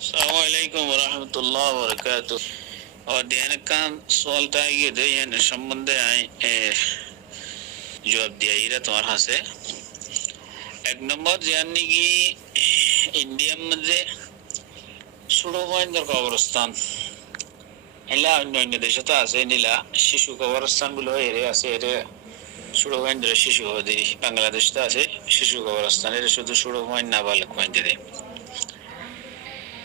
Assalamualaikum warahmatullahi wabarakatuh. और ध्यान का सवाल था ये दे ये संबंध आए जवाब दिया ये तुम्हारा से एक नंबर जानने की इंडिया में जे सुडो वाइंडर कब्रिस्तान इला अन्य देशों तो ऐसे नीला शिशु कब्रिस्तान बोलो ये ऐसे ये सुडो वाइंडर शिशु हो दे बांग्लादेश तो ऐसे शिशु कब्रिस्तान ये शुद्ध सुडो वाइंड नाबालिग वाइंडर है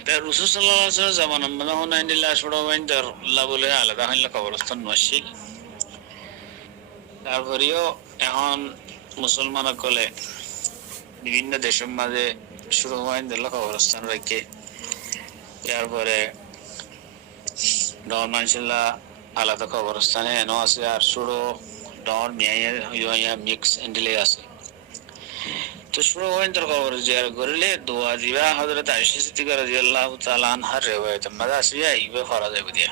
Rasul sallallahu alaihi wasallam zaman mana hona indila sudo waindar labule alada hilla কবরস্থান মসজিদ তারপরেও এখন মুসলমান কলে বিভিন্ন দেশের মাঝে সুড়ো ওয়াইন্দার কবরস্থান রেখে তারপরে ডন মানসিল্লা আলাদা কবরস্থানে এনো আছে আর সুড়ো ডন মিয়া মিক্স ইন্ডিলে আছে তো সুড়ো ওয়াইন্দার কবর জিয়ারত করলে দোয়া দিবা হযরত আয়েশা সিদ্দিকা রাদিয়াল্লাহু তাআলা আনহার রিওয়ায়াত মাঝে আসিয়া ইবে ফরজ হইব দিয়া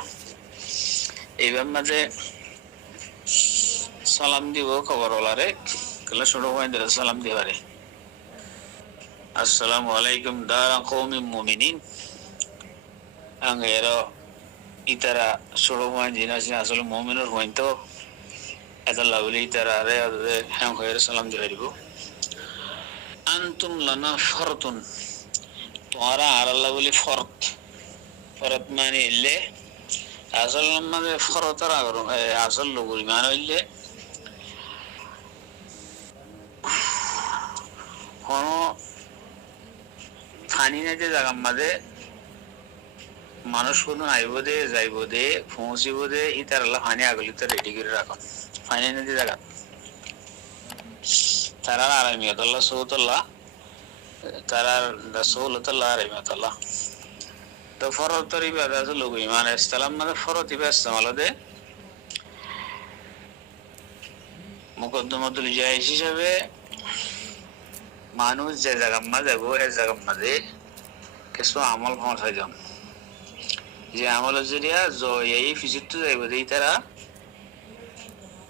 এইবার মাঝে সালাম দিব খবরওয়ালারে কলে সুড়ো ওয়াইন্দার সালাম দিবারে আসসালামু আলাইকুম দারা কওমিন মুমিনিন angero itara সুড়ো ওয়াইন্দিনা আসলে মুমিনের হইতো এটা লাউলি itara রে হ্যাঁ সালাম দিব antum lana fardun तुम्हारा आरल्ला बोली फरत माने इल्ले असल माने फरत रागरो असल लोगुरी माने इल्ले होनो फानी ने जे জায়গা মাঝে মানুষ কোন আইবো দে যাইবো দে পৌঁছিবো দে ইতারলা ফানি আগলিতে রেডি করে রাখো ফানি ne যে জায়গা তারা আরামিয়াতুল্লাহ সুবতুল্লাহ তারা রাসূলুল্লাহ রাহিমাতুল্লাহ তো ফরজ তরিবা রাসূল ইমান ইসলাম মানে ফরজ ইবা ইসলাম দে মুকদ্দমাতুল জায়েজ হিসাবে মানুষ যে জায়গা মাঝে যাবো এই জায়গা মাঝে কিছু আমল পৌঁছাই যান যে আমলের জরিয়া এই ফিজিত যাইবো দেই তারা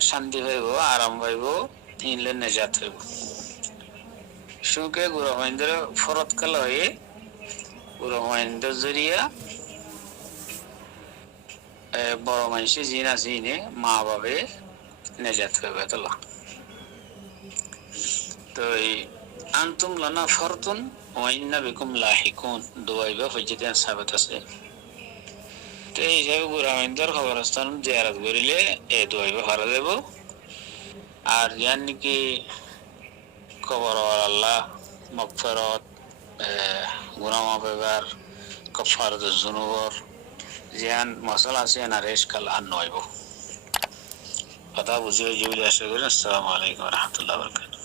শান্তি পাইব আরাম পাইব ইনলে নেজাত হইব সুকে গুরু মহেন্দ্র ফরত কাল হয়ে গুরু মহেন্দ্র জরিয়া বড় মানুষ জিনা জিনে মা বাবে নেজাত হইব তোলা তো আনতুম লানা ফরতুন ওয়া ইন্না বিকুম লাহিকুন দুয়াইবা ফজিদান সাবাত আছে তো এই হিসাবে গুরু মহেন্দ্র কবরস্থান জিয়ারত করিলে এই দুয়াইবা ফরজ দেব আর জানি কি কবর আল্লাহ মাগফিরাত গুনাহ মাফেবার কাফারাত যুনুবর জিয়ান মাসালা আছে না রেশকাল আন নয়ব কথা বুঝিয়ে জুড়ে আসে আসসালামু আলাইকুম ওয়া রাহমাতুল্লাহি ওয়া বারাকাতুহু